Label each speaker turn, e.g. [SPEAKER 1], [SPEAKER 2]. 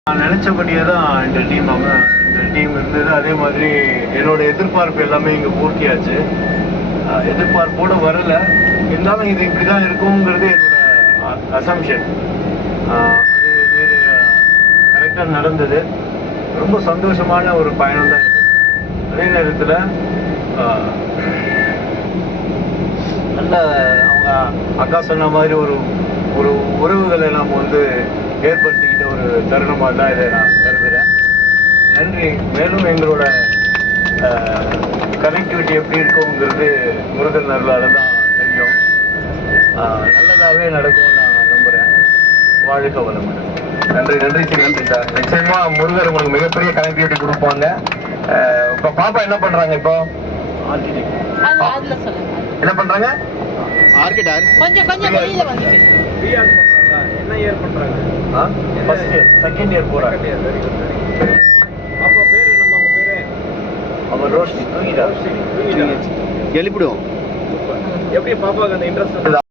[SPEAKER 1] நான் நினச்சபடியே தான் இந்த டீம் இருந்தது. அதே மாதிரி என்னோட எதிர்பார்ப்பு எல்லாமே இங்கே பூர்த்தியாச்சு. எதிர்பார்ப்போடு வரல, இருந்தாலும் இது இப்படி தான் இருக்குங்கிறது என்னோட அசம்ஷன். அது கரெக்டாக நடந்தது. ரொம்ப சந்தோஷமான ஒரு பயணம் தான் இது. அதே நேரத்தில் நல்ல அவங்க அக்கா சொன்ன மாதிரி ஒரு உறவுகளை நாம் ஏற்படுத்திக்கிட்ட ஒரு தருணமாக தான் இதை நான் கருதுகிறேன். நன்றி. மேலும் எங்களோட கனெக்டிவிட்டி எப்படி இருக்குங்கிறது முருகன் அருளால் தான் தெரியும். நல்லதாகவே நடக்கும் நான் நம்புகிறேன். வாழ்க வளமுடன்.
[SPEAKER 2] நன்றி நன்றி சார். நிச்சயமா முருகர் உங்களுக்கு மிகப்பெரிய கனெக்டிவிட்டி கொடுப்பாங்க. இப்போ பாப்பா என்ன பண்றாங்க? இப்போ என்ன பண்றாங்க?
[SPEAKER 3] கொஞ்சம் வெளியில வந்துட்டு
[SPEAKER 1] என்ன இயர் பண்றாங்க? ஃபர்ஸ்ட் இயர், செகண்ட் இயர் போறாங்க. அப்போ பேரு நம்ம பேரு அவன் ரோஷினி. தூங்கிடா.
[SPEAKER 2] எழுப்பிடுவோம்.
[SPEAKER 1] எப்படி பாப்பாக்கு அந்த இன்ட்ரெஸ்ட்